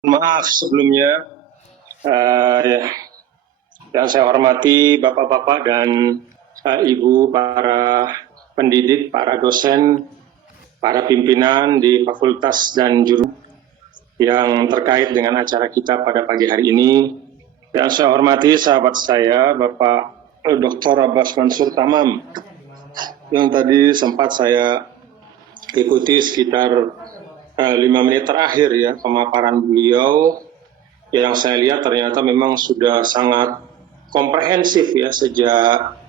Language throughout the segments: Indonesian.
Maaf sebelumnya, eh, yang saya hormati Bapak-Bapak dan Ibu para pendidik, para dosen, para pimpinan di fakultas dan jurusan yang terkait dengan acara kita pada pagi hari ini. Yang saya hormati sahabat saya, Bapak Dr. Abbas Mansur Tamam, yang tadi sempat saya ikuti sekitar 5 menit terakhir ya pemaparan beliau, yang saya lihat ternyata memang sudah sangat komprehensif ya sejak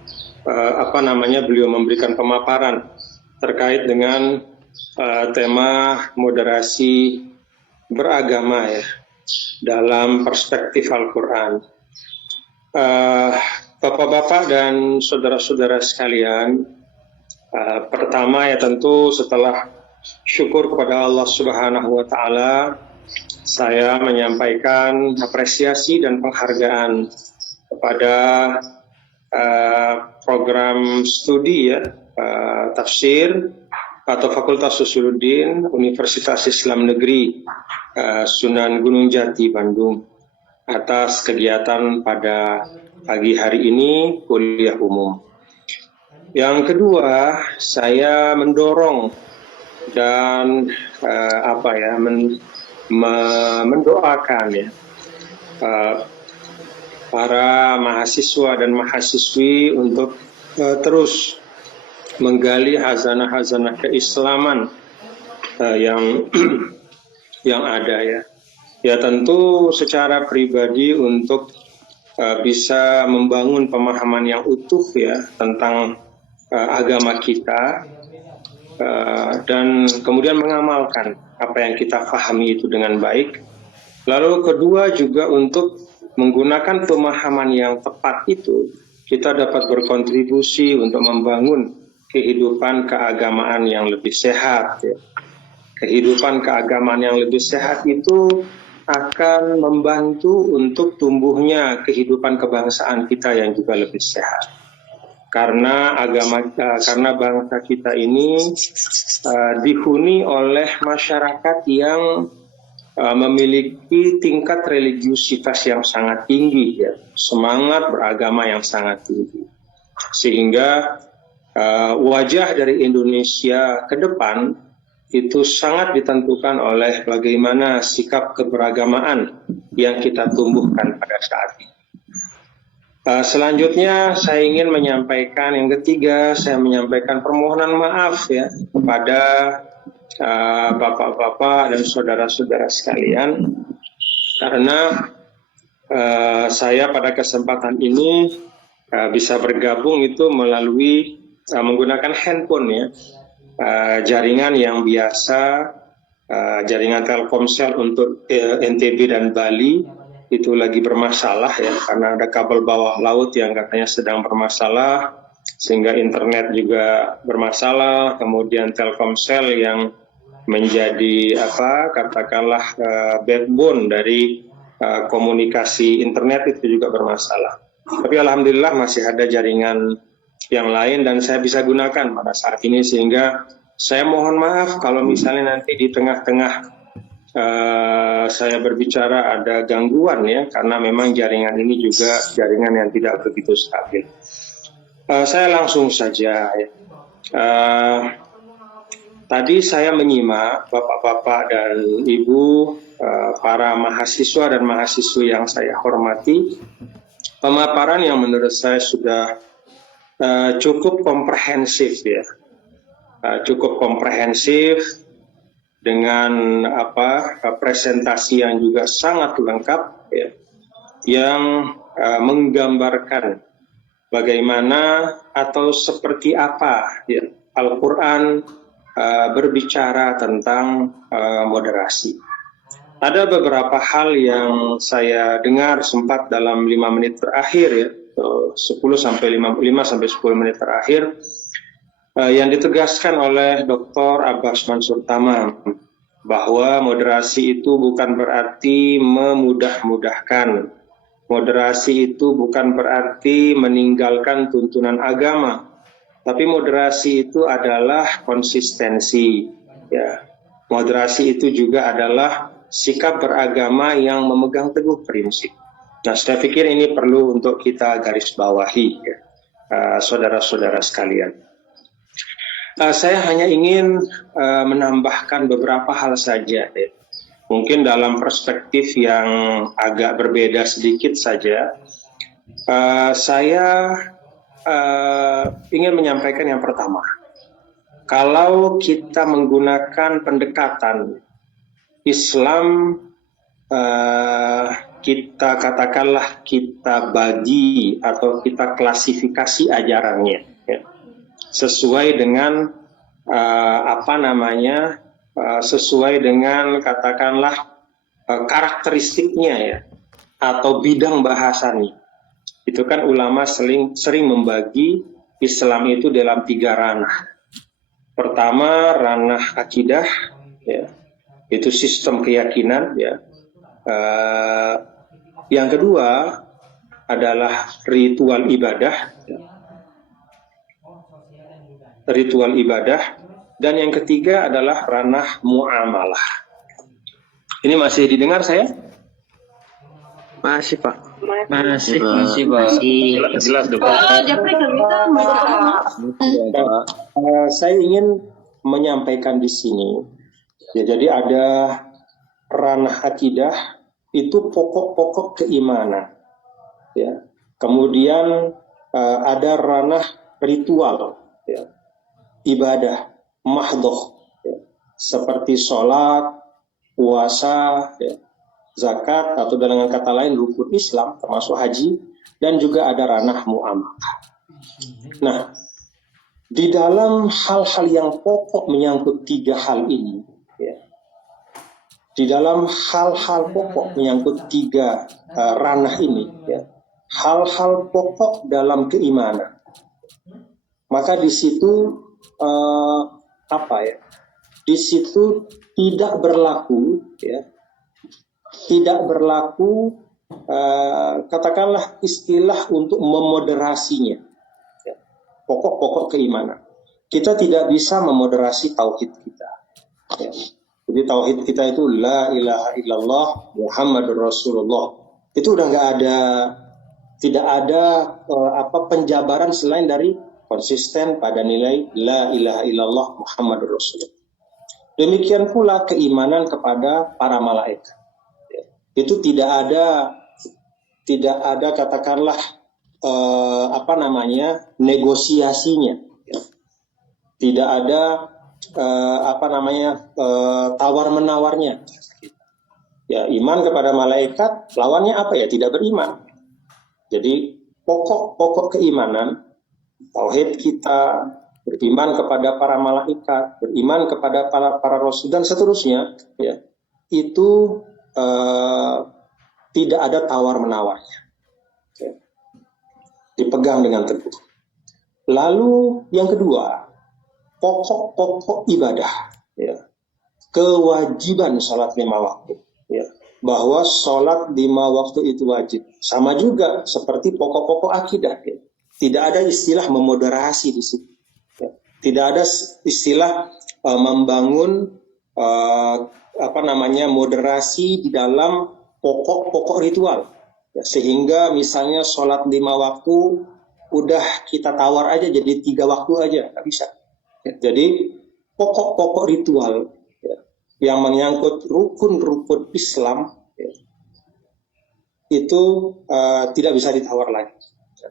beliau memberikan pemaparan terkait dengan tema moderasi beragama ya dalam perspektif Al-Quran. Bapak-bapak dan saudara-saudara sekalian, pertama ya tentu setelah syukur kepada Allah Subhanahu wa Ta'ala, saya menyampaikan apresiasi dan penghargaan kepada program studi ya tafsir atau Fakultas Usuluddin Universitas Islam Negeri Sunan Gunung Jati Bandung atas kegiatan pada pagi hari ini kuliah umum. Yang kedua, saya mendorong dan mendoakan ya para mahasiswa dan mahasiswi untuk terus menggali hazanah-hazanah keislaman yang ada ya. Ya tentu secara pribadi untuk bisa membangun pemahaman yang utuh ya tentang agama kita, dan kemudian mengamalkan apa yang kita pahami itu dengan baik. Lalu kedua juga untuk menggunakan pemahaman yang tepat itu, kita dapat berkontribusi untuk membangun kehidupan keagamaan yang lebih sehat. Ya. Kehidupan keagamaan yang lebih sehat itu akan membantu untuk tumbuhnya kehidupan kebangsaan kita yang juga lebih sehat. Karena bangsa kita ini dihuni oleh masyarakat yang memiliki tingkat religiusitas yang sangat tinggi, ya, semangat beragama yang sangat tinggi, sehingga wajah dari Indonesia ke depan itu sangat ditentukan oleh bagaimana sikap keberagamaan yang kita tumbuhkan pada saat ini. Selanjutnya saya ingin menyampaikan yang ketiga, saya menyampaikan permohonan maaf ya kepada bapak-bapak dan saudara-saudara sekalian, karena saya pada kesempatan ini bisa bergabung itu melalui menggunakan handphone ya, jaringan yang biasa, jaringan Telkomsel untuk NTB dan Bali itu lagi bermasalah ya, karena ada kabel bawah laut yang katanya sedang bermasalah, sehingga internet juga bermasalah. Kemudian Telkomsel yang menjadi backbone dari komunikasi internet itu juga bermasalah. Tapi alhamdulillah masih ada jaringan yang lain dan saya bisa gunakan pada saat ini, sehingga saya mohon maaf kalau misalnya nanti di tengah-tengah saya berbicara ada gangguan ya, karena memang jaringan ini juga jaringan yang tidak begitu stabil. Saya langsung saja ya. Tadi saya menyimak bapak-bapak dan ibu, para mahasiswa dan mahasiswi yang saya hormati, pemaparan yang menurut saya sudah cukup komprehensif ya, cukup komprehensif dengan presentasi yang juga sangat lengkap ya, yang menggambarkan bagaimana atau seperti apa ya Al-Quran berbicara tentang moderasi. Ada beberapa hal yang saya dengar sempat dalam 5 menit terakhir ya, 5 sampai 10 menit terakhir, yang ditegaskan oleh Dr. Abbas Mansur Tamam, bahwa moderasi itu bukan berarti memudah-mudahkan. Moderasi itu bukan berarti meninggalkan tuntunan agama. Tapi moderasi itu adalah konsistensi. Ya. Moderasi itu juga adalah sikap beragama yang memegang teguh prinsip. Nah, saya pikir ini perlu untuk kita garis bawahi, ya, saudara-saudara sekalian. Saya hanya ingin menambahkan beberapa hal saja, ya. Mungkin dalam perspektif yang agak berbeda sedikit saja. Saya ingin menyampaikan yang pertama. Kalau kita menggunakan pendekatan Islam, kita katakanlah kita bagi atau kita klasifikasi ajarannya, ya, sesuai dengan sesuai dengan katakanlah karakteristiknya, ya, atau bidang bahasanya. Itu kan ulama sering membagi Islam itu dalam 3 ranah. Pertama, ranah akidah, ya, itu sistem keyakinan, ya. Yang kedua adalah ritual ibadah, ya. Ritual ibadah. Dan yang ketiga adalah ranah muamalah. Ini masih didengar saya? Masih, Pak. Masih Pak. Jelas dong. Saya ingin menyampaikan di sini, ya, jadi ada ranah akidah, itu pokok-pokok keimanan, ya. Kemudian ada ranah ritual, ya, ibadah mahdoh, ya, seperti sholat, puasa, ya, zakat, atau dengan kata lain rukun Islam termasuk haji, dan juga ada ranah muamalah. Nah, di dalam hal-hal yang pokok menyangkut 3 hal ini, ya, di dalam hal-hal pokok menyangkut 3 ranah ini, ya, hal-hal pokok dalam keimanan, maka di situ di situ tidak berlaku, ya, tidak berlaku katakanlah istilah untuk memoderasinya, ya, pokok-pokok keimanan. Kita tidak bisa memoderasi tauhid kita, ya. Jadi tauhid kita itu la ilaha illallah Muhammadur Rasulullah. Itu udah nggak ada, tidak ada penjabaran selain dari konsisten pada nilai la ilaha illallah Muhammadur Rasulullah. Demikian pula keimanan kepada para malaikat. Itu tidak ada katakanlah negosiasinya, ya. Tidak ada tawar menawarnya, ya. Iman kepada malaikat lawannya apa, ya? Tidak beriman. Jadi pokok keimanan, tauhid kita, beriman kepada para malaikat, beriman kepada para rasul dan seterusnya, ya, itu tidak ada tawar menawarnya, ya. Dipegang dengan teguh. Lalu yang kedua, pokok ibadah, ya. Kewajiban sholat 5 waktu, ya. Bahwa sholat 5 waktu itu wajib. Sama juga seperti pokok-pokok akidah, ya. Tidak ada istilah memoderasi di situ, ya. Tidak ada istilah membangun moderasi di dalam pokok-pokok ritual, ya. Sehingga misalnya sholat 5 waktu udah kita tawar aja jadi 3 waktu aja, nggak bisa, ya. Jadi pokok-pokok ritual, ya, yang menyangkut rukun-rukun Islam, ya, itu tidak bisa ditawar lagi, ya.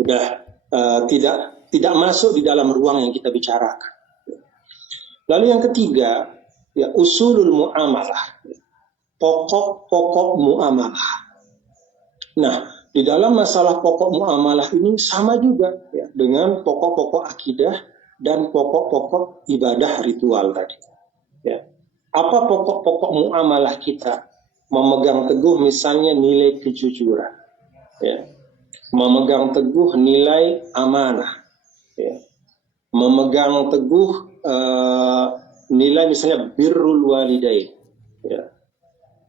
Udah tidak masuk di dalam ruang yang kita bicarakan, ya. Lalu yang ketiga, ya, usulul muamalah, ya, pokok-pokok muamalah. Nah, di dalam masalah pokok muamalah ini sama juga, ya, dengan pokok-pokok akidah dan pokok-pokok ibadah ritual tadi, ya. Apa pokok-pokok muamalah kita? Memegang teguh misalnya nilai kejujuran, ya. Memegang teguh nilai amanah, ya. Memegang teguh nilai misalnya birrul walidain, ya.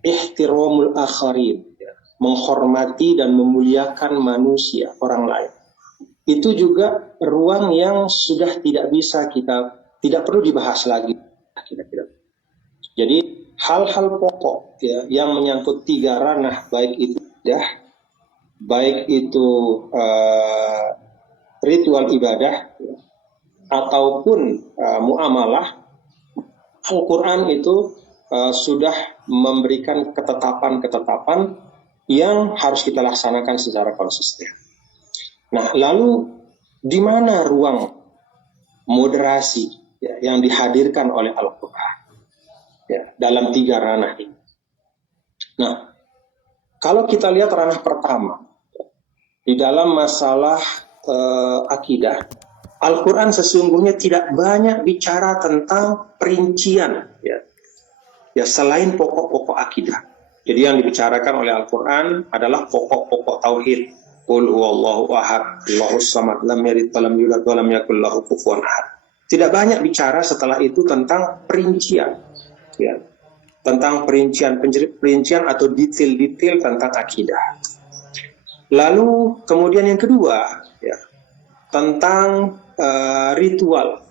Ihtiramul akharin, ya. Menghormati dan memuliakan manusia, orang lain. Itu juga ruang yang sudah tidak bisa tidak perlu dibahas lagi. Jadi hal-hal pokok ya yang menyangkut tiga ranah, baik itu ibadah, baik itu ritual ibadah ya, ataupun muamalah, Al-Quran itu sudah memberikan ketetapan-ketetapan yang harus kita laksanakan secara konsisten. Nah, lalu di mana ruang moderasi ya, yang dihadirkan oleh Al-Quran ya, dalam tiga ranah ini? Nah, kalau kita lihat ranah pertama, di dalam masalah akidah, Al-Quran sesungguhnya tidak banyak bicara tentang perincian ya selain pokok-pokok akidah. Jadi yang dibicarakan oleh Al-Quran adalah pokok-pokok tauhid. Qul huwallahu ahad, Allahus samad, lam yalid walam yulad walam yakul lahu kufuwan ahad. Tidak banyak bicara setelah itu tentang perincian ya. Tentang perincian atau detail-detail tentang akidah. Lalu kemudian yang kedua ya, tentang ritual.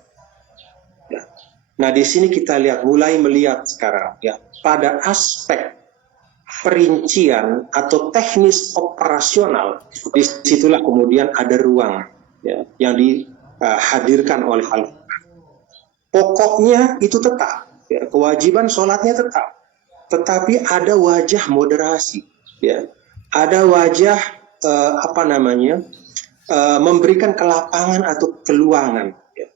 Ya. Nah, di sini kita mulai melihat sekarang ya, pada aspek perincian atau teknis operasional, disitulah kemudian ada ruang ya, yang dihadirkan oleh Al-Quran. Pokoknya itu tetap, ya, kewajiban sholatnya tetap, tetapi ada wajah moderasi, ya, ada wajah memberikan kelapangan atau keluangan ya,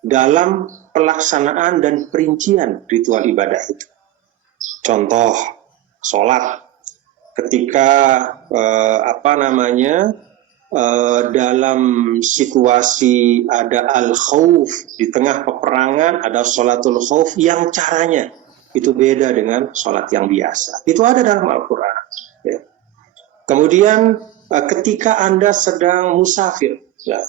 dalam pelaksanaan dan perincian ritual ibadah itu. Contoh, sholat ketika dalam situasi ada al-khawf, di tengah peperangan ada sholatul khawf yang caranya itu beda dengan sholat yang biasa. Itu ada dalam Al-Quran ya. Kemudian ketika Anda sedang musafir, ya,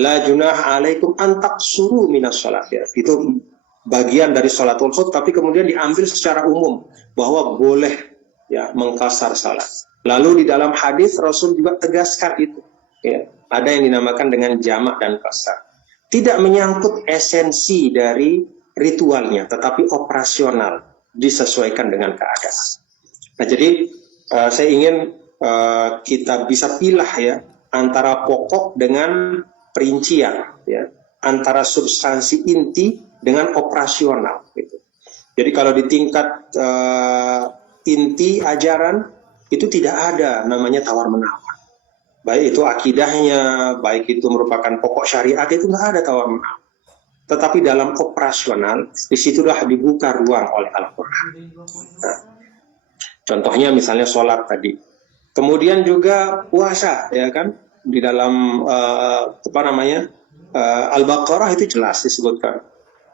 la junah alaikum antak suruh minas sholat, ya. Itu bagian dari sholatul khawf, tapi kemudian diambil secara umum bahwa boleh ya mengqasar salat. Lalu di dalam hadis Rasul juga tegaskan itu, ya. Ada yang dinamakan dengan jamak dan qasar. Tidak menyangkut esensi dari ritualnya, tetapi operasional, disesuaikan dengan keadaan. Nah, jadi saya ingin kita bisa pilah ya antara pokok dengan perincian ya, antara substansi inti dengan operasional gitu. Jadi kalau di tingkat inti ajaran itu tidak ada namanya tawar menawar, baik itu akidahnya, baik itu merupakan pokok syariat, itu nggak ada tawar menawar. Tetapi dalam operasional disitulah dibuka ruang oleh Al-Quran. Nah, contohnya misalnya sholat tadi. Kemudian juga puasa, ya kan? Di dalam Al-Baqarah itu jelas disebutkan.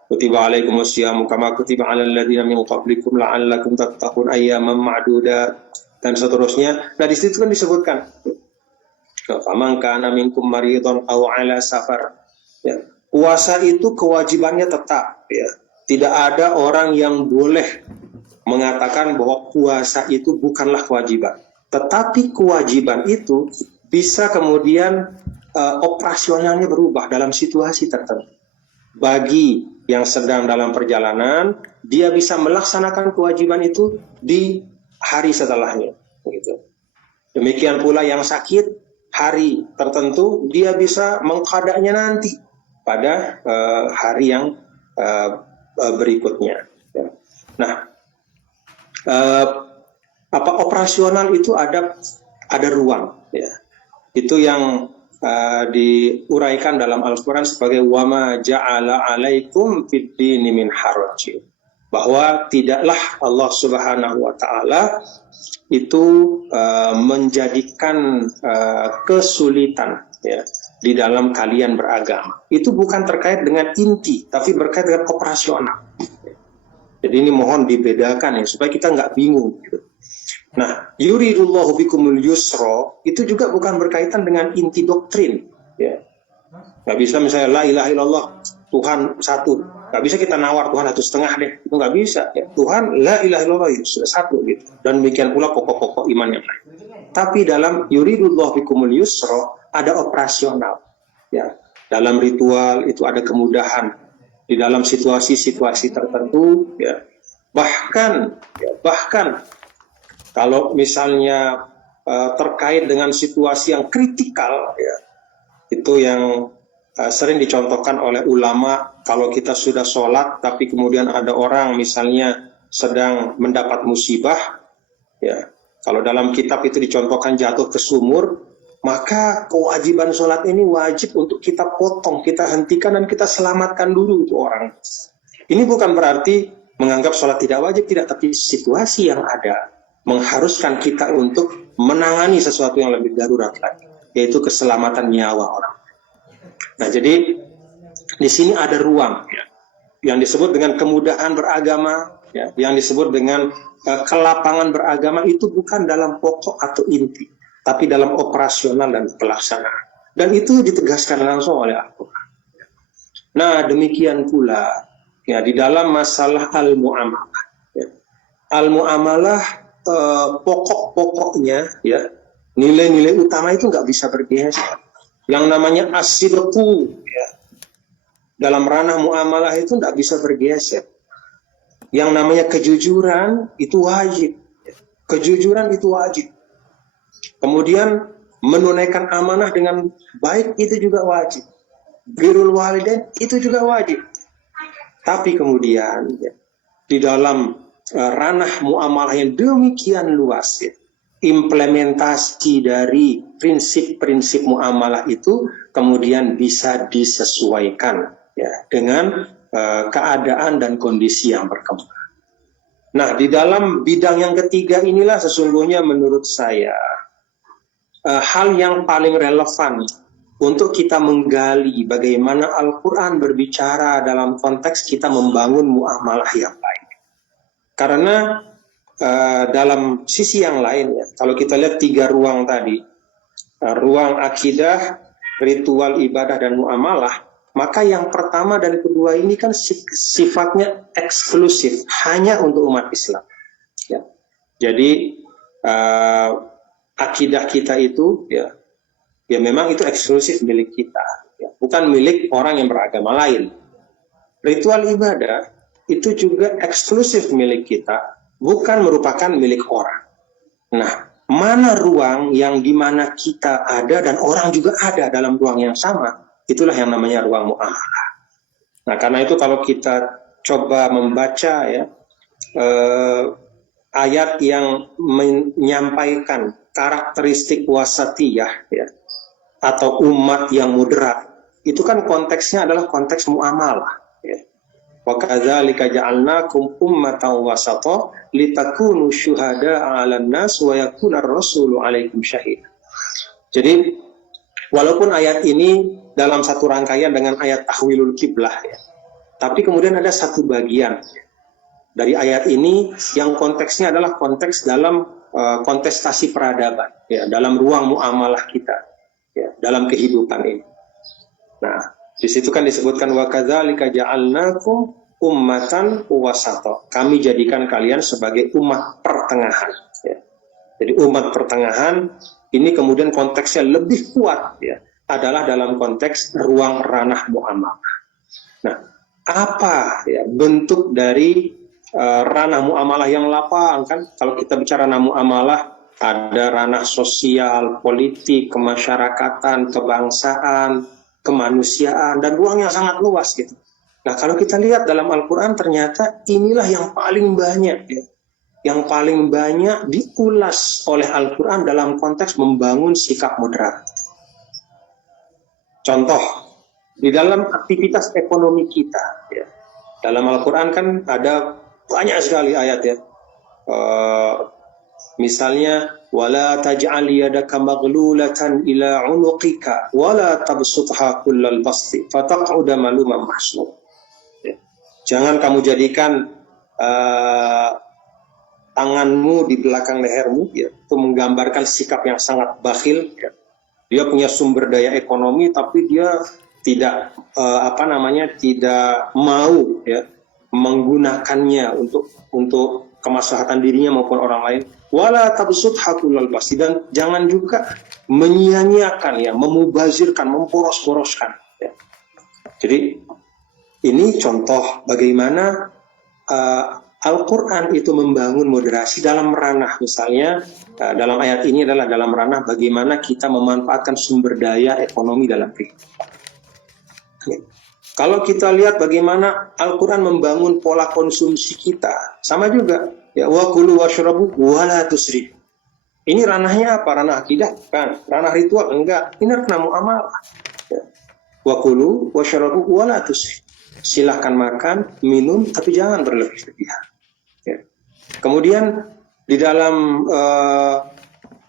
Kutiba alaikumusyamu kama kutiba alal ladzina min qablikum la'allakum tattaqun ayyaman ma'dudat dan seterusnya. Nah, di situ kan disebutkan faman kana minkum maridun aw ala safar. Ya. Puasa itu kewajibannya tetap, ya. Tidak ada orang yang boleh mengatakan bahwa puasa itu bukanlah kewajiban. Tetapi kewajiban itu bisa kemudian operasionalnya berubah dalam situasi tertentu. Bagi yang sedang dalam perjalanan, dia bisa melaksanakan kewajiban itu di hari setelahnya. Gitu. Demikian pula yang sakit, hari tertentu dia bisa mengqadanya nanti pada hari yang berikutnya. Nah, operasional itu ada ruang ya. Itu yang diuraikan dalam Al-Quran sebagai wama ja'ala alaikum fid dini min haraj, bahwa tidaklah Allah Subhanahu wa taala itu menjadikan kesulitan ya di dalam kalian beragama. Itu bukan terkait dengan inti, tapi berkait dengan operasional. Jadi ini mohon dibedakan ya supaya kita nggak bingung gitu. Nah, yuridullahu bikumul yusra itu juga bukan berkaitan dengan inti doktrin, ya. Nggak bisa misalnya la ilaha illallah Tuhan satu, nggak bisa kita nawar Tuhan 1,5 deh, itu nggak bisa. Ya. Tuhan la ilaha illallah sudah satu gitu. Dan demikian pula pokok-pokok iman yang lain. Tapi dalam yuridullahu bikumul yusra ada operasional, ya. Dalam ritual itu ada kemudahan di dalam situasi-situasi tertentu, ya. Bahkan kalau misalnya terkait dengan situasi yang kritikal, ya, itu yang sering dicontohkan oleh ulama. Kalau kita sudah sholat tapi kemudian ada orang misalnya sedang mendapat musibah, ya, kalau dalam kitab itu dicontohkan jatuh ke sumur, maka kewajiban sholat ini wajib untuk kita potong, kita hentikan dan kita selamatkan dulu itu orang. Ini bukan berarti menganggap sholat tidak wajib, tidak, tapi situasi yang ada mengharuskan kita untuk menangani sesuatu yang lebih darurat lagi, yaitu keselamatan nyawa orang. Nah, jadi di sini ada ruang, ya, yang disebut dengan kemudahan beragama, ya, yang disebut dengan kelapangan beragama, itu bukan dalam pokok atau inti, tapi dalam operasional dan pelaksanaan. Dan itu ditegaskan langsung oleh Al-Quran. Nah, demikian pula ya di dalam masalah al-mu'amalah. Ya. Al-mu'amalah pokok-pokoknya, ya, nilai-nilai utama itu nggak bisa bergeser. Yang namanya as-sidqu, ya, dalam ranah muamalah itu nggak bisa bergeser. Yang namanya kejujuran itu wajib. Kejujuran itu wajib. Kemudian menunaikan amanah dengan baik itu juga wajib. Birrul walidain itu juga wajib. Tapi kemudian ya, di dalam ranah muamalah yang demikian luas, ya, implementasi dari prinsip-prinsip muamalah itu kemudian bisa disesuaikan, ya, dengan keadaan dan kondisi yang berkembang. Nah, di dalam bidang yang ketiga inilah sesungguhnya menurut saya hal yang paling relevan untuk kita menggali bagaimana Al-Quran berbicara dalam konteks kita membangun muamalah yang baik. Karena dalam sisi yang lain, ya, kalau kita lihat 3 ruang tadi, ruang akidah, ritual ibadah, dan muamalah, maka yang pertama dan kedua ini kan sifatnya eksklusif, hanya untuk umat Islam. Ya. Jadi akidah kita itu, ya memang itu eksklusif milik kita, ya, bukan milik orang yang beragama lain. Ritual ibadah itu juga eksklusif milik kita, bukan merupakan milik orang. Nah, mana ruang yang dimana kita ada dan orang juga ada dalam ruang yang sama, itulah yang namanya ruang muamalah. Nah, karena itu kalau kita coba membaca, ya, ayat yang menyampaikan karakteristik wasatiyah, ya, atau umat yang moderat, itu kan konteksnya adalah konteks muamalah, ya. Wa kadzalika ja'alnakum ummatan wasata litakunu syuhada'a 'alan nas wa yakuna ar-rasulu 'alaikum syahid. Jadi walaupun ayat ini dalam satu rangkaian dengan ayat tahwilul kiblah, ya, tapi kemudian ada satu bagian dari ayat ini yang konteksnya adalah konteks dalam kontestasi peradaban, ya, dalam ruang muamalah kita, ya, dalam kehidupan ini. Nah, di situ kan disebutkan wa kadzalika ja'alnakum ummatan wasata. Kami jadikan kalian sebagai umat pertengahan, ya. Jadi umat pertengahan ini kemudian konteksnya lebih kuat, ya, adalah dalam konteks ruang ranah muamalah. Nah, apa, ya, bentuk dari ranah muamalah yang lapang? Kan kalau kita bicara ranah muamalah, ada ranah sosial, politik, kemasyarakatan, kebangsaan, kemanusiaan, dan ruang yang sangat luas, gitu. Nah, kalau kita lihat dalam Al-Quran, ternyata inilah yang paling banyak, ya, yang paling banyak diulas oleh Al-Quran dalam konteks membangun sikap moderat. Contoh, di dalam aktivitas ekonomi kita, ya, dalam Al-Quran kan ada banyak sekali ayat, ya. Misalnya, wala taj'al yadaka maghlulatan ila 'unuqika wala tabsutha kullal basti fataq'uda maluman mahsur. Jangan kamu jadikan tanganmu di belakang lehermu, ya, itu menggambarkan sikap yang sangat bakhil, ya. Dia punya sumber daya ekonomi tapi dia tidak tidak mau, ya, menggunakannya untuk kemaslahatan dirinya maupun orang lain. Wala tabsutha kullal basti, dan jangan juga menyia-nyiakan, ya, memubazirkan, memporos-poroskan, ya. Jadi ini contoh bagaimana Al-Quran itu membangun moderasi dalam ranah, misalnya dalam ayat ini adalah dalam ranah bagaimana kita memanfaatkan sumber daya ekonomi dalam kehidupan. Kalau kita lihat bagaimana Al-Quran membangun pola konsumsi kita, sama juga. Ya, wa kulu washrabu wa la tusrifu. Ini ranahnya apa? Ranah akidah? Kan? Ranah ritual? Enggak. Ini ranah muamalah. Ya. Wa kulu washrabu wa la tusrifu. Silahkan makan, minum, tapi jangan berlebih-lebihan. Ya. Kemudian di dalam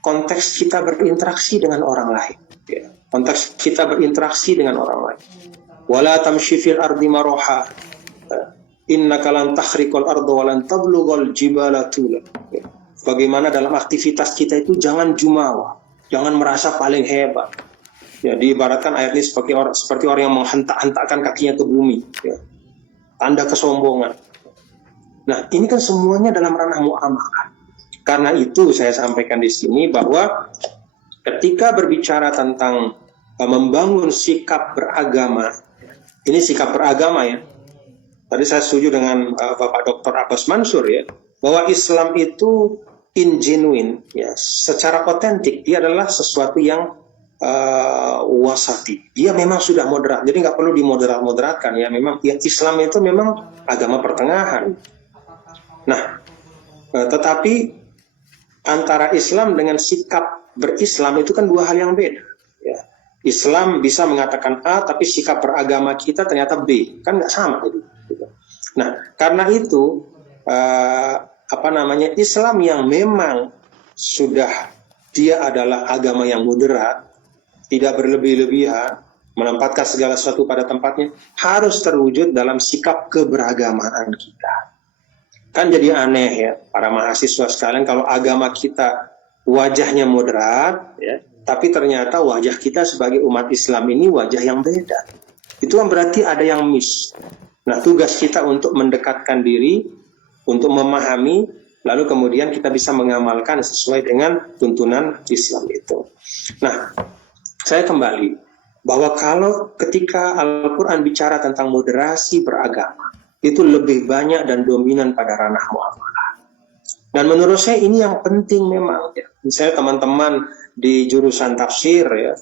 konteks kita berinteraksi dengan orang lain, ya. Konteks kita berinteraksi dengan orang lain. Wala tamshi fil ardi maraha. Innaka lan takhriqal arda wa lan tablughal jibala tula. Ya. Bagaimana dalam aktivitas kita itu jangan jumawa, jangan merasa paling hebat. Ya, diibaratkan ayat ini seperti orang yang menghentak-hentakkan kakinya ke bumi, ya. Tanda kesombongan. Nah, ini kan semuanya dalam ranah muamalah. Karena itu saya sampaikan di sini bahwa ketika berbicara tentang membangun sikap beragama, ini sikap beragama ya. Tadi saya setuju dengan Bapak Dr. Abbas Mansur ya, bahwa Islam itu genuine, ya, secara otentik dia adalah sesuatu yang wasati. Dia memang sudah moderat, jadi nggak perlu dimoderat-moderatkan ya. Memang ya, Islam itu memang agama pertengahan. Nah, tetapi antara Islam dengan sikap berislam itu kan dua hal yang beda. Ya. Islam bisa mengatakan A, tapi sikap beragama kita ternyata B, kan nggak sama itu. Nah, karena itu Islam yang memang sudah dia adalah agama yang moderat, tidak berlebih-lebihan, menempatkan segala sesuatu pada tempatnya, harus terwujud dalam sikap keberagamaan kita. Kan jadi aneh ya, para mahasiswa sekalian, kalau agama kita wajahnya moderat, ya, tapi ternyata wajah kita sebagai umat Islam ini wajah yang beda. Itu kan berarti ada yang miss. Nah, tugas kita untuk mendekatkan diri, untuk memahami, lalu kemudian kita bisa mengamalkan sesuai dengan tuntunan Islam itu. Nah, saya kembali bahwa kalau ketika Al-Quran bicara tentang moderasi beragama, itu lebih banyak dan dominan pada ranah muamalah. Dan menurut saya ini yang penting memang. Ya. Misalnya teman-teman di jurusan tafsir ya,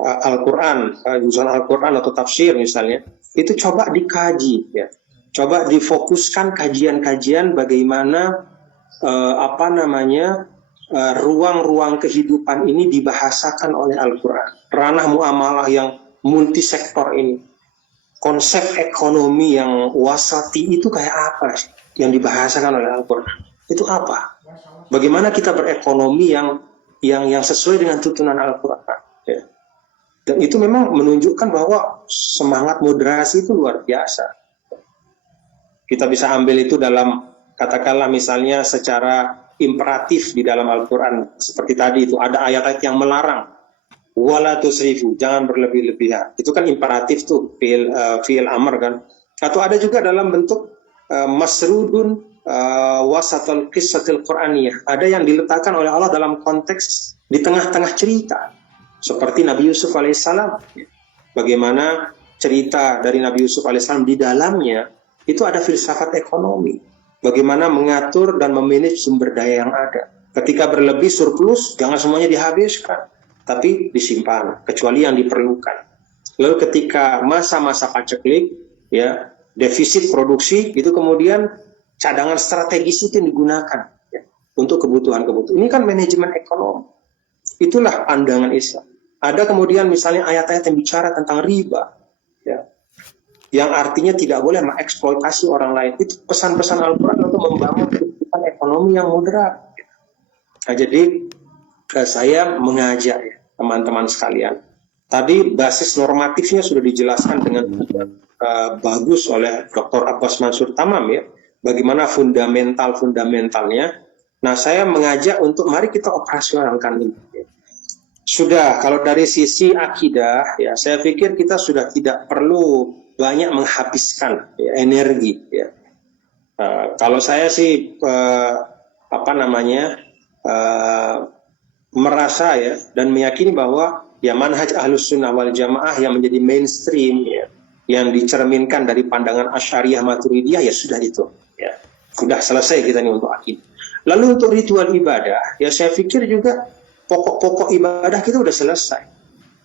Al-Quran, jurusan Al-Quran atau tafsir misalnya, itu coba dikaji, ya. Coba difokuskan kajian-kajian bagaimana ruang-ruang kehidupan ini dibahasakan oleh Al-Quran. Ranah muamalah yang multisektor ini, konsep ekonomi yang wasati itu kayak apa sih yang dibahasakan oleh Al-Quran? Itu apa? Bagaimana kita berekonomi yang sesuai dengan tuntunan Al-Quran? Ya. Dan itu memang menunjukkan bahwa semangat moderasi itu luar biasa. Kita bisa ambil itu dalam, katakanlah misalnya secara imperatif di dalam Al-Quran. Seperti tadi itu ada ayat-ayat yang melarang. Wala tusrifu, jangan berlebih-lebihan. Itu kan imperatif tuh, fi'il amr kan. Atau ada juga dalam bentuk masrudun wasatul qissatil Qur'aniyah. Ada yang diletakkan oleh Allah dalam konteks di tengah-tengah cerita. Seperti Nabi Yusuf alaihissalam. Bagaimana cerita dari Nabi Yusuf alaihissalam di dalamnya itu ada filsafat ekonomi. Bagaimana mengatur dan memanage sumber daya yang ada. Ketika berlebih surplus, jangan semuanya dihabiskan, tapi disimpan, kecuali yang diperlukan. Lalu ketika masa-masa paceklik, ya, defisit produksi, itu kemudian cadangan strategis itu yang digunakan ya, untuk kebutuhan-kebutuhan. Ini kan manajemen ekonomi. Itulah pandangan Islam. Ada kemudian misalnya ayat-ayat yang bicara tentang riba, ya, yang artinya tidak boleh mengeksploitasi orang lain. Itu pesan-pesan Al-Quran untuk membangun kehidupan ekonomi yang moderat. Nah, jadi saya mengajak ya, teman-teman sekalian. Tadi basis normatifnya sudah dijelaskan dengan bagus oleh Dr. Abbas Mansur Tamam ya. Bagaimana fundamentalnya. Nah, saya mengajak untuk mari kita operasionalkan ini. Sudah, kalau dari sisi akidah, ya, saya pikir kita sudah tidak perlu banyak menghabiskan ya, energi. Ya. Kalau saya sih merasa ya dan meyakini bahwa ya manhaj Ahlus Sunnah wal Jamaah yang menjadi mainstream ya, yang dicerminkan dari pandangan Asy'ariyah Maturidiyah, ya sudah itu. Ya. Sudah selesai kita nih untuk akidah. Lalu untuk ritual ibadah, ya saya pikir juga pokok-pokok ibadah kita udah selesai.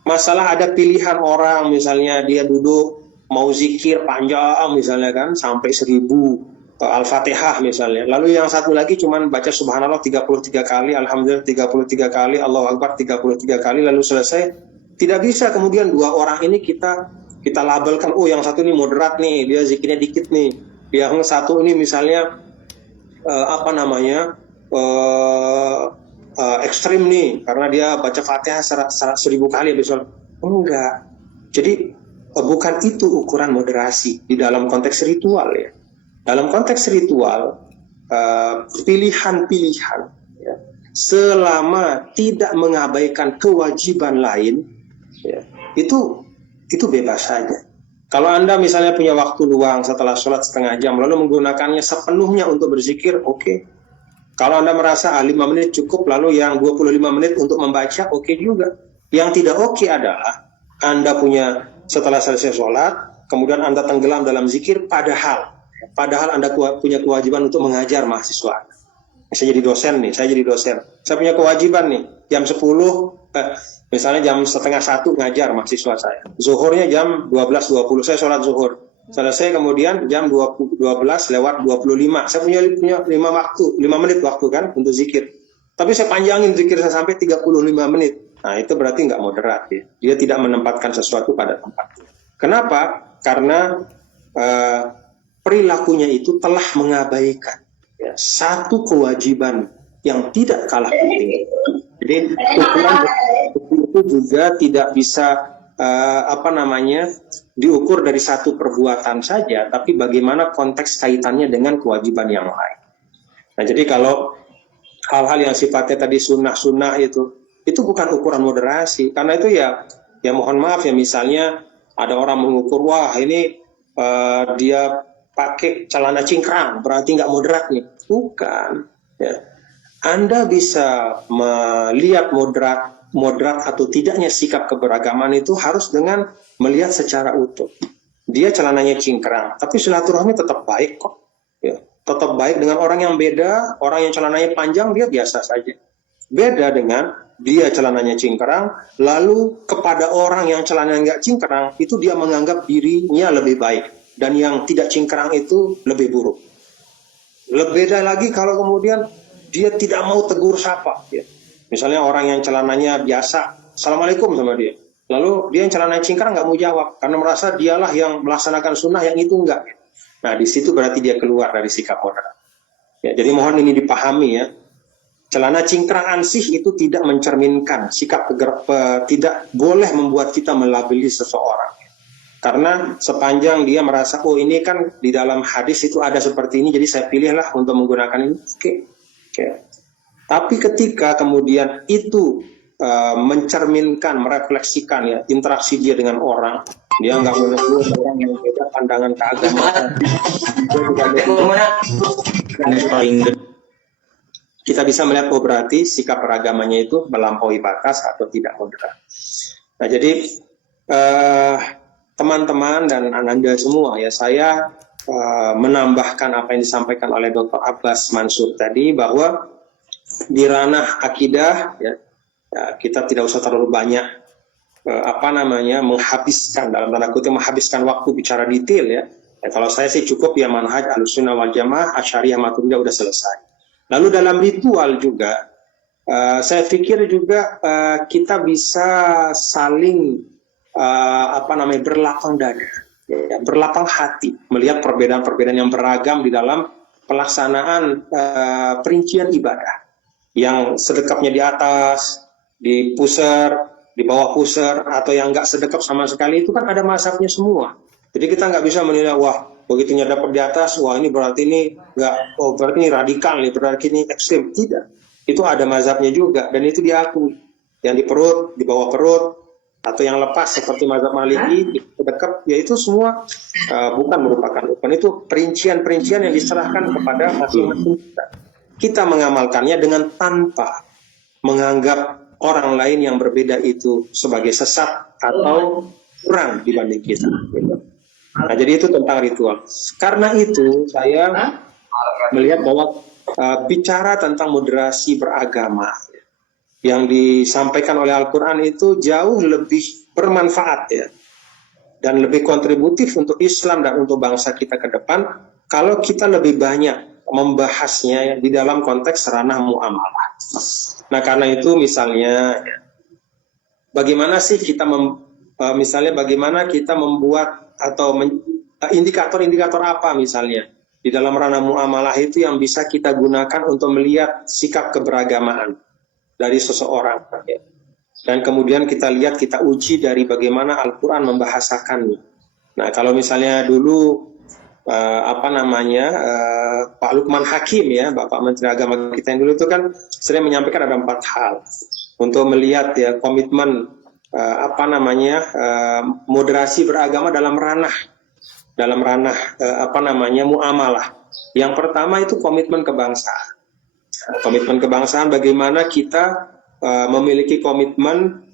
Masalah ada pilihan orang, misalnya dia duduk mau zikir panjang misalnya kan sampai 1000 Al-Fatihah misalnya. Lalu yang satu lagi cuman baca subhanallah 33 kali, alhamdulillah 33 kali, Allahu Akbar 33 kali lalu selesai. Tidak bisa kemudian dua orang ini kita labelkan, oh yang satu ini moderat nih, dia zikirnya dikit nih. Yang satu ini misalnya ekstrim nih karena dia baca Fatihah 1000 kali besok. Enggak. Jadi bukan itu ukuran moderasi di dalam konteks ritual ya. Dalam konteks ritual pilihan-pilihan ya, selama tidak mengabaikan kewajiban lain ya, itu bebas saja. Kalau Anda misalnya punya waktu luang setelah sholat setengah jam lalu menggunakannya sepenuhnya untuk berzikir, oke. Kalau Anda merasa 5 menit cukup lalu yang 25 menit untuk membaca, oke juga. Yang tidak oke adalah Anda punya setelah selesai sholat, kemudian Anda tenggelam dalam zikir, padahal Anda punya kewajiban untuk mengajar mahasiswa. Saya jadi dosen nih, saya punya kewajiban nih, jam 10, misalnya jam setengah 1 ngajar mahasiswa saya. Zuhurnya jam 12.20, saya sholat zuhur. Selesai kemudian jam 12:25, saya punya 5 menit waktu kan untuk zikir. Tapi saya panjangin zikir saya sampai 35 menit. Nah itu berarti nggak moderat ya. Dia tidak menempatkan sesuatu pada tempatnya. Kenapa? Karena perilakunya itu telah mengabaikan ya, satu kewajiban yang tidak kalah penting. Jadi ukuran itu juga tidak bisa diukur dari satu perbuatan saja, tapi bagaimana konteks kaitannya dengan kewajiban yang lain. Nah jadi kalau hal-hal yang sifatnya tadi sunnah-sunnah itu bukan ukuran moderasi, karena itu ya mohon maaf ya, misalnya ada orang mengukur, wah ini dia pakai celana cingkrang, berarti nggak moderat nih. Bukan. Ya. Anda bisa melihat moderat atau tidaknya sikap keberagaman itu harus dengan melihat secara utuh. Dia celananya cingkrang, tapi silaturahmi tetap baik kok. Ya. Tetap baik dengan orang yang beda, orang yang celananya panjang dia biasa saja. Beda dengan dia celananya cingkrang, lalu kepada orang yang celananya nggak cingkrang, itu dia menganggap dirinya lebih baik. Dan yang tidak cingkrang itu lebih buruk. Lebih beda lagi kalau kemudian dia tidak mau tegur sapa. Ya. Misalnya orang yang celananya biasa, Assalamualaikum sama dia. Lalu dia yang celananya cingkrang nggak mau jawab, karena merasa dialah yang melaksanakan sunnah, yang itu enggak. Nah di situ berarti dia keluar dari sikap moderat. Ya, jadi mohon ini dipahami ya. Celana cingkrang ansih itu tidak mencerminkan sikap tidak boleh membuat kita melabeli seseorang. Karena sepanjang dia merasa, oh ini kan di dalam hadis itu ada seperti ini, jadi saya pilihlah untuk menggunakan ini. Oke. Tapi ketika kemudian itu mencerminkan, merefleksikan ya interaksi dia dengan orang, dia nggak menegur orang yang beda pandangan keagamaan. Kita bisa melihat, oh berarti sikap beragamanya itu melampaui batas atau tidak moderat. Nah jadi teman-teman dan Anda semua ya, saya menambahkan apa yang disampaikan oleh Dr. Abbas Mansur tadi, bahwa di ranah akidah ya, kita tidak usah terlalu banyak menghabiskan dalam tanda kutip menghabiskan waktu bicara detail ya. Kalau saya sih cukup ya manhaj Ahlussunnah wal Jamaah, Asy'ariyah Maturidiyah udah selesai. Lalu dalam ritual juga saya pikir juga kita bisa saling berlapang dada, ya, berlapang hati, melihat perbedaan-perbedaan yang beragam di dalam pelaksanaan perincian ibadah. Yang sedekapnya di atas, di pusar, di bawah pusar, atau yang nggak sedekap sama sekali, itu kan ada mazhabnya semua. Jadi kita nggak bisa menilai, wah begitu dapat di atas, wah ini berarti ini nggak, oh berarti ini radikal nih, berarti ini ekstrim. Tidak, itu ada mazhabnya juga, dan itu diakui. Yang di perut, di bawah perut, atau yang lepas seperti mazhab Maliki, sedekap, ya itu semua bukan merupakan rukun. Itu perincian-perincian yang diserahkan kepada masing-masing kita. Kita mengamalkannya dengan tanpa menganggap orang lain yang berbeda itu sebagai sesat atau kurang dibanding kita. Nah, jadi itu tentang ritual. Karena itu saya melihat bahwa bicara tentang moderasi beragama yang disampaikan oleh Al-Quran itu jauh lebih bermanfaat ya, dan lebih kontributif untuk Islam dan untuk bangsa kita ke depan kalau kita lebih banyak membahasnya ya, di dalam konteks ranah muamalah. Nah, karena itu misalnya bagaimana sih kita misalnya bagaimana kita membuat atau indikator-indikator apa misalnya di dalam ranah muamalah itu yang bisa kita gunakan untuk melihat sikap keberagamaan dari seseorang ya. Dan kemudian kita lihat, kita uji dari bagaimana Al-Quran membahasakannya. Nah, kalau misalnya dulu Pak Lukman Hakim ya, Bapak Menteri Agama kita yang dulu itu kan sering menyampaikan ada 4 hal untuk melihat ya komitmen moderasi beragama dalam ranah muamalah. Yang pertama itu komitmen kebangsaan. Komitmen kebangsaan, bagaimana kita memiliki komitmen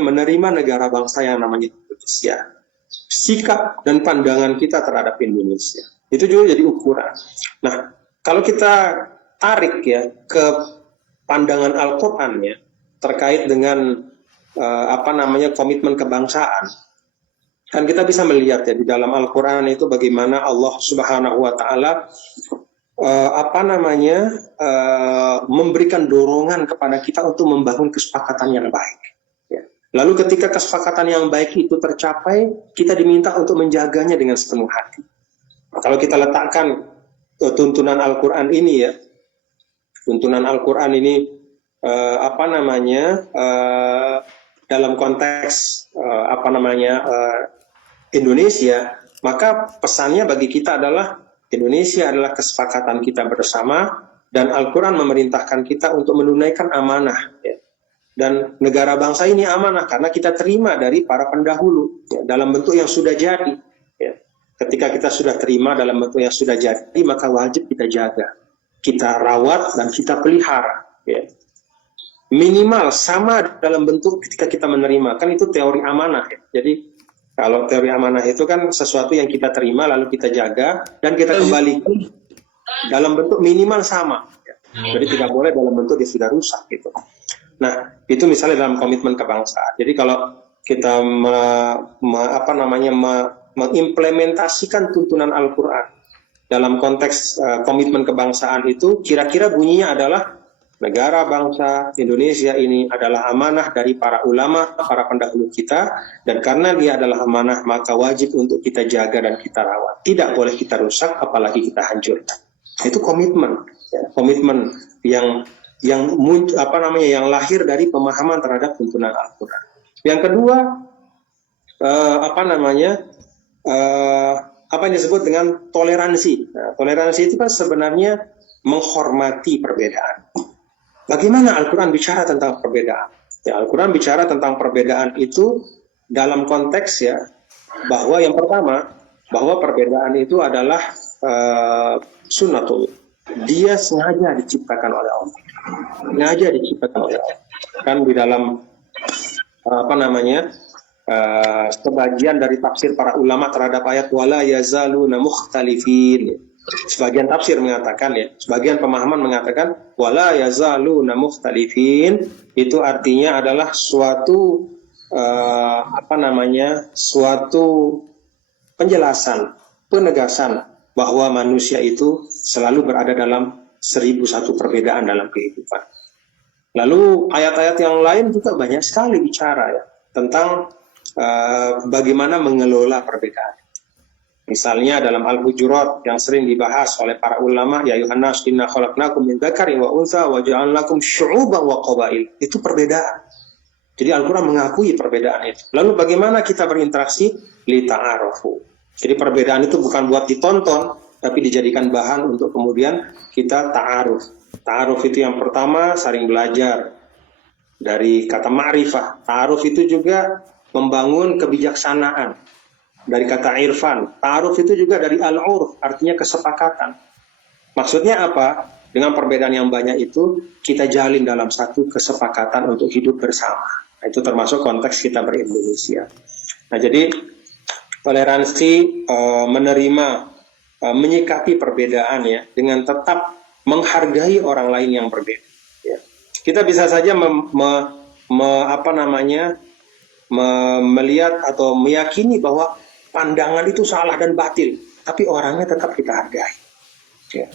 menerima negara bangsa yang namanya Indonesia. Sikap dan pandangan kita terhadap Indonesia itu juga jadi ukuran. Nah, kalau kita tarik ya ke pandangan Al-Quran ya terkait dengan komitmen kebangsaan, kan kita bisa melihat ya di dalam Al-Quran itu bagaimana Allah Subhanahu wa Ta'ala memberikan dorongan kepada kita untuk membangun kesepakatan yang baik. Ya. Lalu ketika kesepakatan yang baik itu tercapai, kita diminta untuk menjaganya dengan sepenuh hati. Nah, kalau kita letakkan tuntunan Al-Quran ini ya, tuntunan Al-Quran ini dalam konteks Indonesia, maka pesannya bagi kita adalah Indonesia adalah kesepakatan kita bersama, dan Al-Quran memerintahkan kita untuk menunaikan amanah ya. Dan negara bangsa ini amanah karena kita terima dari para pendahulu ya, dalam bentuk yang sudah jadi ya. Ketika kita sudah terima dalam bentuk yang sudah jadi, maka wajib kita jaga, kita rawat dan kita pelihara ya. Minimal sama dalam bentuk ketika kita menerima, kan itu teori amanah ya. Jadi kalau teori amanah itu kan sesuatu yang kita terima lalu kita jaga dan kita kembalikan dalam bentuk minimal sama. Jadi tidak boleh dalam bentuk dia sudah rusak gitu. Nah, itu misalnya dalam komitmen kebangsaan. Jadi kalau kita mengimplementasikan tuntunan Al-Quran dalam konteks komitmen kebangsaan itu, kira-kira bunyinya adalah negara bangsa Indonesia ini adalah amanah dari para ulama, para pendahulu kita, dan karena dia adalah amanah, maka wajib untuk kita jaga dan kita rawat. Tidak boleh kita rusak, apalagi kita hancurkan. Itu komitmen, ya, komitmen yang lahir dari pemahaman terhadap tuntunan Al-Quran. Yang kedua, apa yang disebut dengan toleransi. Nah, toleransi itu kan sebenarnya menghormati perbedaan. Bagaimana Al-Quran bicara tentang perbedaan? Ya, Al-Quran bicara tentang perbedaan itu dalam konteks ya, bahwa yang pertama, bahwa perbedaan itu adalah sunnatul. Dia sengaja diciptakan oleh Allah. Sengaja diciptakan oleh Allah. Kan di dalam sebagian dari tafsir para ulama terhadap ayat wala yazaluna mukhtalifin. Sebagian tafsir mengatakan ya, sebagian pemahaman mengatakan wala yazaluna mukhtalifin itu artinya adalah suatu suatu penjelasan, penegasan bahwa manusia itu selalu berada dalam 1001 perbedaan dalam kehidupan. Lalu ayat-ayat yang lain juga banyak sekali bicara ya tentang bagaimana mengelola perbedaan. Misalnya dalam Al-Hujurat yang sering dibahas oleh para ulama, ya ayuhan nas inna khalaqnakum min dzakarin wa untha wa ja'alnakum syu'uban wa qabail. Itu perbedaan. Jadi Al-Quran mengakui perbedaan itu. Lalu bagaimana kita berinteraksi? Li ta'arufu. Jadi perbedaan itu bukan buat ditonton, tapi dijadikan bahan untuk kemudian kita ta'aruf. Ta'aruf itu yang pertama saling belajar dari kata ma'rifah. Ta'aruf itu juga membangun kebijaksanaan. Dari kata irfan, ta'aruf itu juga dari al-urf, artinya kesepakatan. Maksudnya apa? Dengan perbedaan yang banyak itu, kita jalin dalam satu kesepakatan untuk hidup bersama. Nah, itu termasuk konteks kita ber-Indonesia. Nah, jadi Toleransi menerima, menyikapi perbedaan ya, dengan tetap menghargai orang lain yang berbeda. Ya. Kita bisa saja melihat atau meyakini bahwa pandangan itu salah dan batil, tapi orangnya tetap kita hargai. Ya.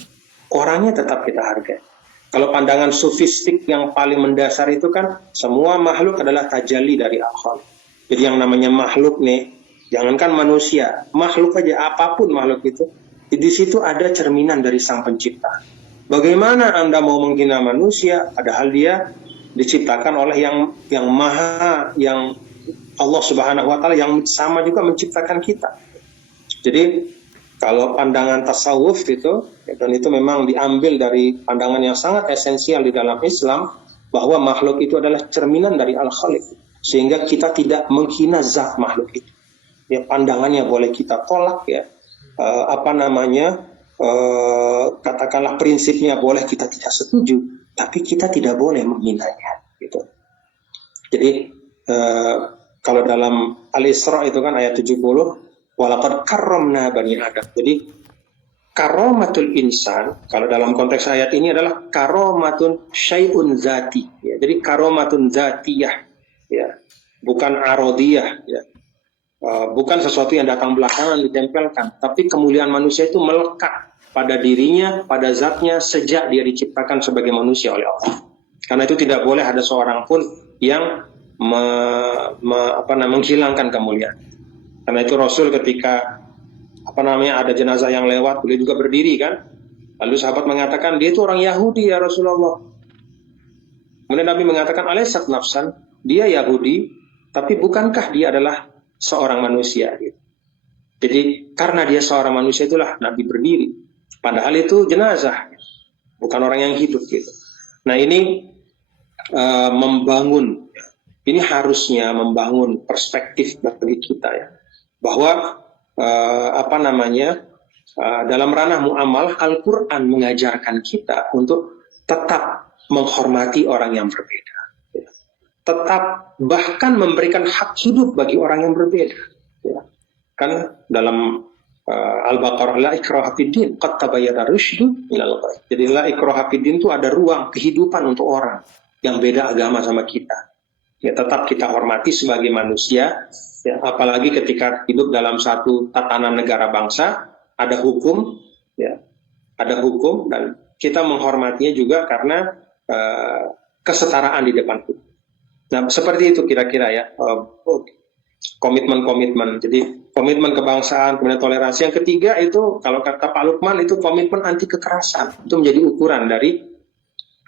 Orangnya tetap kita hargai. Kalau pandangan sufistik yang paling mendasar itu kan semua makhluk adalah tajalli dari Allah. Jadi yang namanya makhluk nih, jangankan manusia, makhluk aja, apapun makhluk itu, di situ ada cerminan dari Sang Pencipta. Bagaimana Anda mau menghina manusia, padahal dia diciptakan oleh yang maha, yang Allah Subhanahu Wa Taala, yang sama juga menciptakan kita. Jadi kalau pandangan tasawuf itu, dan itu memang diambil dari pandangan yang sangat esensial di dalam Islam, bahwa makhluk itu adalah cerminan dari Al-Khaliq, sehingga kita tidak menghina zat makhluk itu. Ya, pandangannya boleh kita tolak ya, katakanlah prinsipnya boleh kita tidak setuju, tapi kita tidak boleh menghinanya. Gitu. Jadi kalau dalam Al-Isra itu kan ayat 70. Walaqad karramna bani Adam. Jadi karomatul insan, kalau dalam konteks ayat ini adalah karomatun syai'un zati. Ya. Jadi karomatun zatiyah, ya. Bukan arodiyah. Ya. Bukan sesuatu yang datang belakangan ditempelkan, tapi kemuliaan manusia itu melekat pada dirinya, pada zatnya sejak dia diciptakan sebagai manusia oleh Allah. Karena itu tidak boleh ada seorang pun yang menghilangkan kemuliaan. Karena itu Rasul ketika ada jenazah yang lewat, beliau juga berdiri kan. Lalu sahabat mengatakan, dia itu orang Yahudi ya Rasulullah. Kemudian Nabi mengatakan, alaysat nafsan, dia Yahudi, tapi bukankah dia adalah seorang manusia? Jadi karena dia seorang manusia itulah Nabi berdiri. Padahal itu jenazah, bukan orang yang hidup gitu. Nah ini ini harusnya membangun perspektif bagi kita ya. Bahwa dalam ranah muamalah Al-Quran mengajarkan kita untuk tetap menghormati orang yang berbeda, ya. Tetap bahkan memberikan hak hidup bagi orang yang berbeda, ya. Kan dalam Al-Baqarah, la ikraha fiddin qad tabayyana rusydu minal ghayy. Jadi la ikraha fiddin itu ada ruang kehidupan untuk orang yang beda agama sama kita. Ya, tetap kita hormati sebagai manusia, ya, apalagi ketika hidup dalam satu tatanan negara bangsa, ada hukum, ya, ada hukum, dan kita menghormatinya juga karena kesetaraan di depan hukum. Nah, seperti itu kira-kira ya, komitmen-komitmen. Jadi komitmen kebangsaan, kemudian toleransi. Yang ketiga itu, kalau kata Pak Lukman, itu komitmen anti kekerasan. Itu menjadi ukuran dari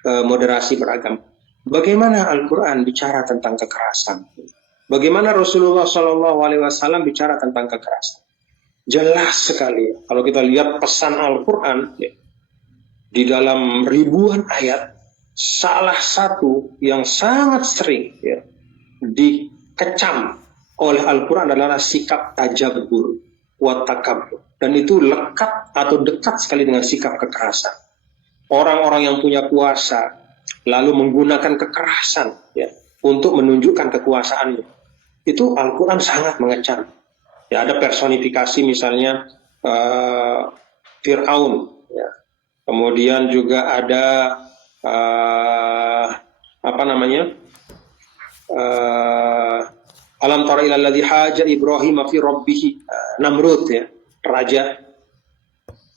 moderasi beragama. Bagaimana Al-Quran bicara tentang kekerasan? Bagaimana Rasulullah SAW bicara tentang kekerasan? Jelas sekali. Kalau kita lihat pesan Al-Quran, ya, di dalam ribuan ayat, salah satu yang sangat sering ya, dikecam oleh Al-Quran adalah sikap tajabbur, wa takabbur. Dan itu lekat atau dekat sekali dengan sikap kekerasan. Orang-orang yang punya kuasa lalu menggunakan kekerasan ya, untuk menunjukkan kekuasaannya. Itu Al-Quran sangat mengecam. Ya, ada personifikasi misalnya Fir'aun. Ya. Kemudian juga ada alam tara ilal ladzi haja Ibrahim fi rabbih, Namrud ya, raja.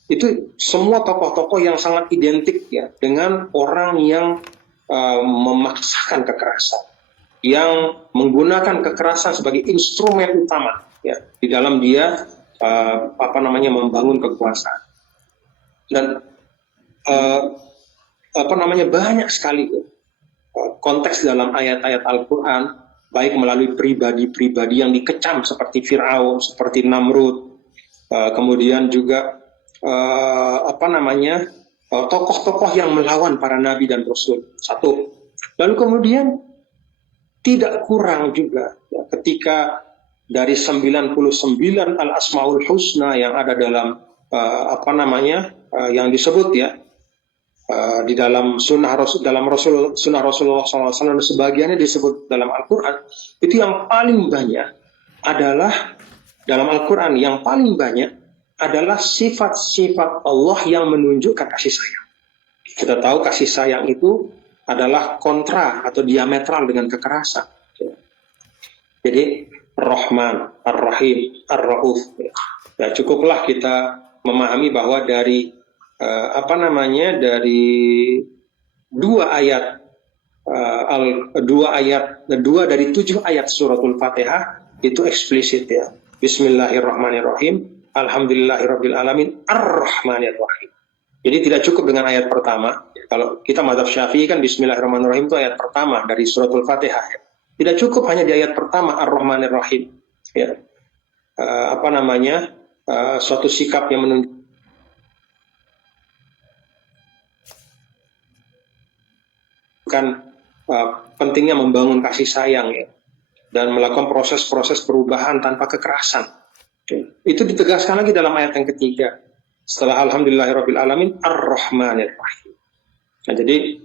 Itu semua tokoh-tokoh yang sangat identik ya dengan orang yang memaksakan kekerasan, yang menggunakan kekerasan sebagai instrumen utama ya di dalam dia membangun kekuasaan. Dan banyak sekali konteks dalam ayat-ayat Al-Quran, baik melalui pribadi-pribadi yang dikecam seperti Fir'aun, seperti Namrud, kemudian juga tokoh-tokoh yang melawan para nabi dan rasul. Satu. Lalu kemudian tidak kurang juga ya, ketika dari 99 al-asmaul husna yang ada dalam yang disebut ya di dalam sunnah Rasulullah SAW, sebagiannya disebut dalam Al-Quran, itu yang paling banyak adalah dalam Al-Quran yang paling banyak adalah sifat-sifat Allah yang menunjukkan kasih sayang. Kita tahu kasih sayang itu adalah kontra atau diametral dengan kekerasan. Jadi Rahman, Ar-Rahim, Ar-Rauf. Ya, cukuplah kita memahami bahwa dari dari dua dari 7 ayat suratul Fatihah itu eksplisit ya. Bismillahirrahmanirrahim. Alhamdulillahirabbil alamin. Ar-Rahmanirrahim. Jadi tidak cukup dengan ayat pertama. Kalau kita mazhab Syafi'i kan Bismillahirrahmanirrahim itu ayat pertama dari suratul Fatihah. Ya. Tidak cukup hanya di ayat pertama Ar-Rahmanirrahim. Ya. Suatu sikap yang menunjukkan pentingnya membangun kasih sayang ya, dan melakukan proses-proses perubahan tanpa kekerasan. Ya. Itu ditegaskan lagi dalam ayat yang ketiga. Setelah Alhamdulillahirabbil alamin Ar-Rahmanirrahim. Nah, jadi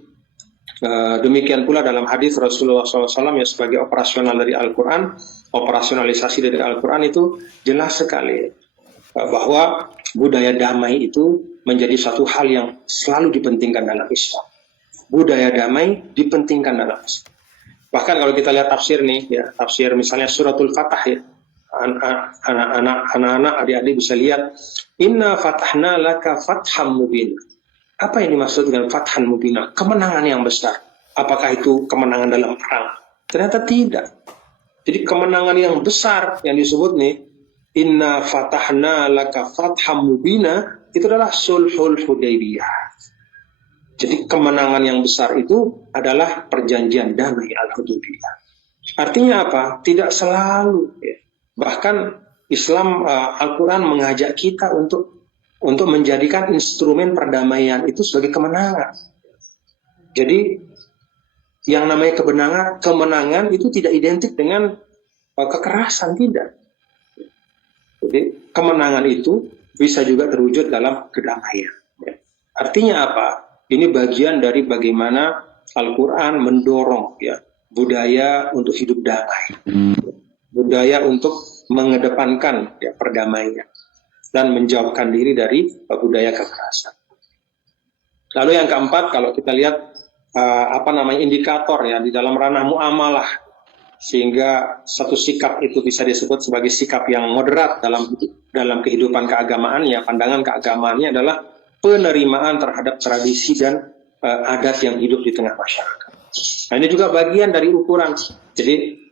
demikian pula dalam hadis Rasulullah SAW yang sebagai operasional dari Al-Quran, operasionalisasi dari Al-Quran itu jelas sekali bahwa budaya damai itu menjadi satu hal yang selalu dipentingkan dalam Islam. Budaya damai dipentingkan dalam Islam. Bahkan kalau kita lihat tafsir nih, ya, tafsir misalnya suratul Fatah ya, anak-anak, adik-adik bisa lihat, Inna fatahna laka fatham mubin. Apa yang dimaksud dengan fathan mubina? Kemenangan yang besar. Apakah itu kemenangan dalam perang? Ternyata tidak. Jadi kemenangan yang besar yang disebut nih, Inna fatahna laka fatham mubina, itu adalah sulhul Hudaybiyah. Jadi kemenangan yang besar itu adalah perjanjian damai Al-Hudaybiyah. Artinya apa? Tidak selalu. Ya. Bahkan Islam, Al-Quran mengajak kita untuk menjadikan instrumen perdamaian itu sebagai kemenangan. Jadi yang namanya kemenangan itu tidak identik dengan kekerasan, tidak. Jadi kemenangan itu bisa juga terwujud dalam kedamaian. Artinya apa? Ini bagian dari bagaimana Al-Quran mendorong ya budaya untuk hidup damai, budaya untuk mengedepankan ya perdamaian dan menjauhkan diri dari budaya kekerasan. Lalu yang keempat, kalau kita lihat indikator ya di dalam ranah muamalah, sehingga satu sikap itu bisa disebut sebagai sikap yang moderat dalam kehidupan keagamaannya, pandangan keagamaannya adalah penerimaan terhadap tradisi dan adat yang hidup di tengah masyarakat. Nah, ini juga bagian dari ukuran. Jadi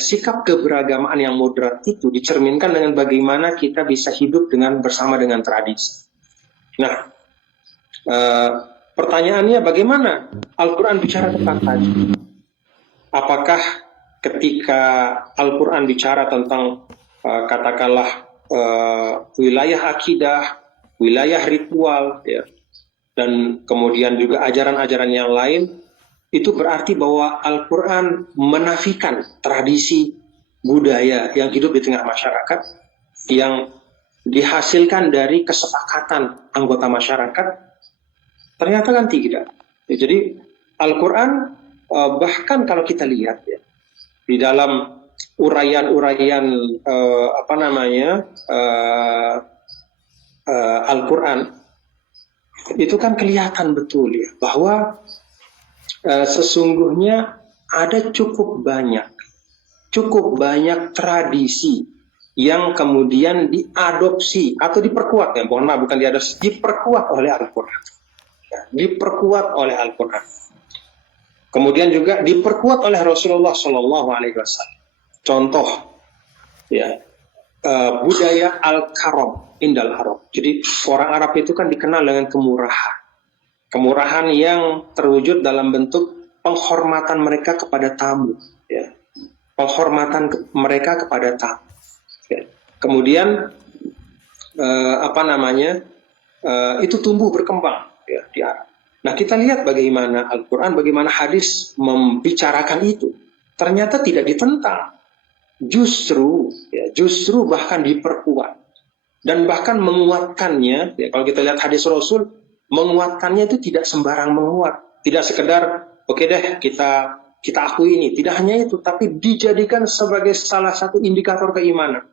sikap keberagamaan yang moderat itu dicerminkan dengan bagaimana kita bisa hidup bersama dengan tradisi. Nah, pertanyaannya bagaimana Al-Quran bicara tentang tadi? Apakah ketika Al-Quran bicara tentang katakanlah wilayah akidah, wilayah ritual, ya, dan kemudian juga ajaran-ajaran yang lain, itu berarti bahwa Al-Quran menafikan tradisi budaya yang hidup di tengah masyarakat yang dihasilkan dari kesepakatan anggota masyarakat? Ternyata kan tidak. Jadi Al-Quran bahkan kalau kita lihat ya, di dalam uraian-uraian Al-Quran itu kan kelihatan betul ya bahwa sesungguhnya ada cukup banyak tradisi yang kemudian diadopsi atau diperkuat ya, bukan diadopsi, diperkuat oleh Al-Quran. Ya, diperkuat oleh Al-Quran. Kemudian juga diperkuat oleh Rasulullah SAW. Contoh, ya, budaya al-karam indal Arab. Jadi orang Arab itu kan dikenal dengan kemurahan. Kemurahan yang terwujud dalam bentuk penghormatan mereka kepada tamu, ya. Penghormatan mereka kepada tamu. Ya. Kemudian itu tumbuh berkembang ya, di Arab. Nah, kita lihat bagaimana Al-Quran, bagaimana hadis membicarakan itu. Ternyata tidak ditentang. Justru bahkan diperkuat. Dan bahkan menguatkannya, ya, kalau kita lihat hadis Rasul, menguatkannya itu tidak sembarang menguat. Tidak sekedar, oke deh kita kita akui ini. Tidak hanya itu, tapi dijadikan sebagai salah satu indikator keimanan.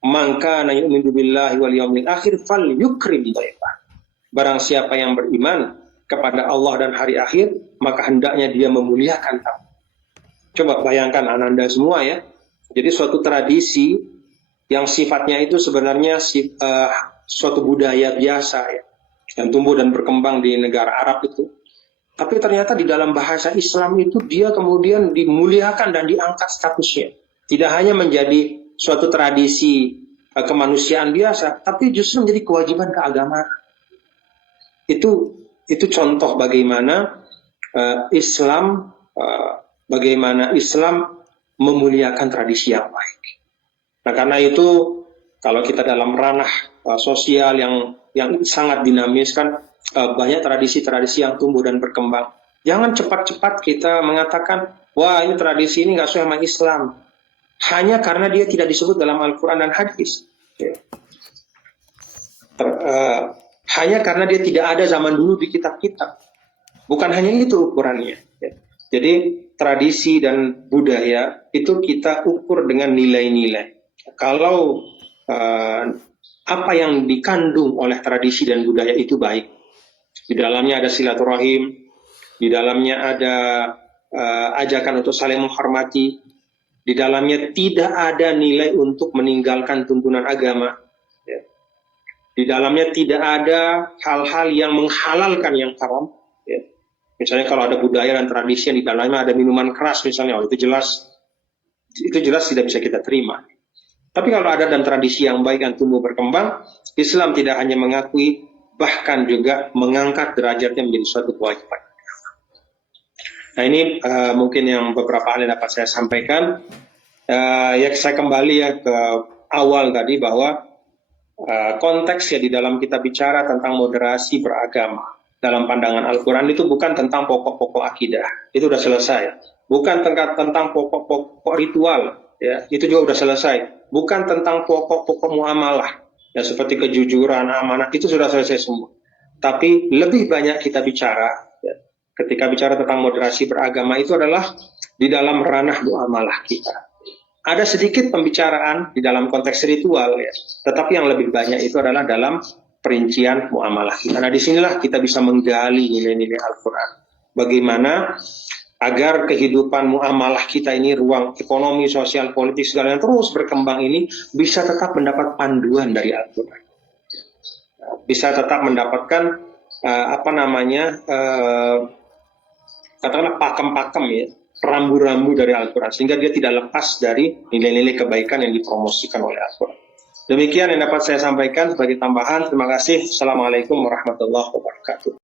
Maka na yu'minu billahi wal yawmil akhir fal yukrim dhaifah. Barang siapa yang beriman kepada Allah dan hari akhir, maka hendaknya dia memuliakan tamu. Coba bayangkan Ananda semua ya. Jadi suatu tradisi yang sifatnya itu sebenarnya suatu budaya biasa ya, yang tumbuh dan berkembang di negara Arab itu. Tapi ternyata di dalam bahasa Islam itu dia kemudian dimuliakan dan diangkat statusnya. Tidak hanya menjadi suatu tradisi kemanusiaan biasa, tapi justru menjadi kewajiban keagamaan. Itu contoh bagaimana Islam memuliakan tradisi yang baik. Nah, karena itu kalau kita dalam ranah sosial yang sangat dinamis kan, banyak tradisi-tradisi yang tumbuh dan berkembang. Jangan cepat-cepat kita mengatakan, wah ini tradisi ini nggak sesuai sama Islam, hanya karena dia tidak disebut dalam Al-Quran dan hadis. Hanya karena dia tidak ada zaman dulu di kitab-kitab. Bukan hanya itu ukurannya. Jadi tradisi dan budaya itu kita ukur dengan nilai-nilai. Kalau apa yang dikandung oleh tradisi dan budaya itu baik, di dalamnya ada silaturahim, di dalamnya ada ajakan untuk saling menghormati, di dalamnya tidak ada nilai untuk meninggalkan tuntunan agama, di dalamnya tidak ada hal-hal yang menghalalkan yang haram. Misalnya kalau ada budaya dan tradisi yang di dalamnya ada minuman keras misalnya, itu jelas tidak bisa kita terima. Tapi kalau ada dan tradisi yang baik yang tumbuh berkembang, Islam tidak hanya mengakui, bahkan juga mengangkat derajatnya menjadi suatu kewajiban. Nah ini mungkin yang beberapa hal yang dapat saya sampaikan. Ya saya kembali ya ke awal tadi bahwa konteks ya di dalam kita bicara tentang moderasi beragama dalam pandangan Al-Quran itu bukan tentang pokok-pokok akidah, itu sudah selesai. Bukan tentang pokok-pokok ritual, ya itu juga sudah selesai. Bukan tentang pokok-pokok muamalah, ya seperti kejujuran, amanah, itu sudah selesai semua. Tapi lebih banyak kita bicara, ya, ketika bicara tentang moderasi beragama itu adalah di dalam ranah muamalah kita. Ada sedikit pembicaraan di dalam konteks ritual, ya, tetapi yang lebih banyak itu adalah dalam perincian muamalah kita. Nah, disinilah kita bisa menggali nilai-nilai Al-Quran. Bagaimana agar kehidupan muamalah kita ini, ruang ekonomi, sosial, politik, segala yang terus berkembang ini bisa tetap mendapat panduan dari Al-Quran. Bisa tetap mendapatkan katakanlah pakem-pakem ya, rambu-rambu dari Al-Quran, sehingga dia tidak lepas dari nilai-nilai kebaikan yang dipromosikan oleh Al-Quran. Demikian yang dapat saya sampaikan sebagai tambahan. Terima kasih. Assalamualaikum warahmatullahi wabarakatuh.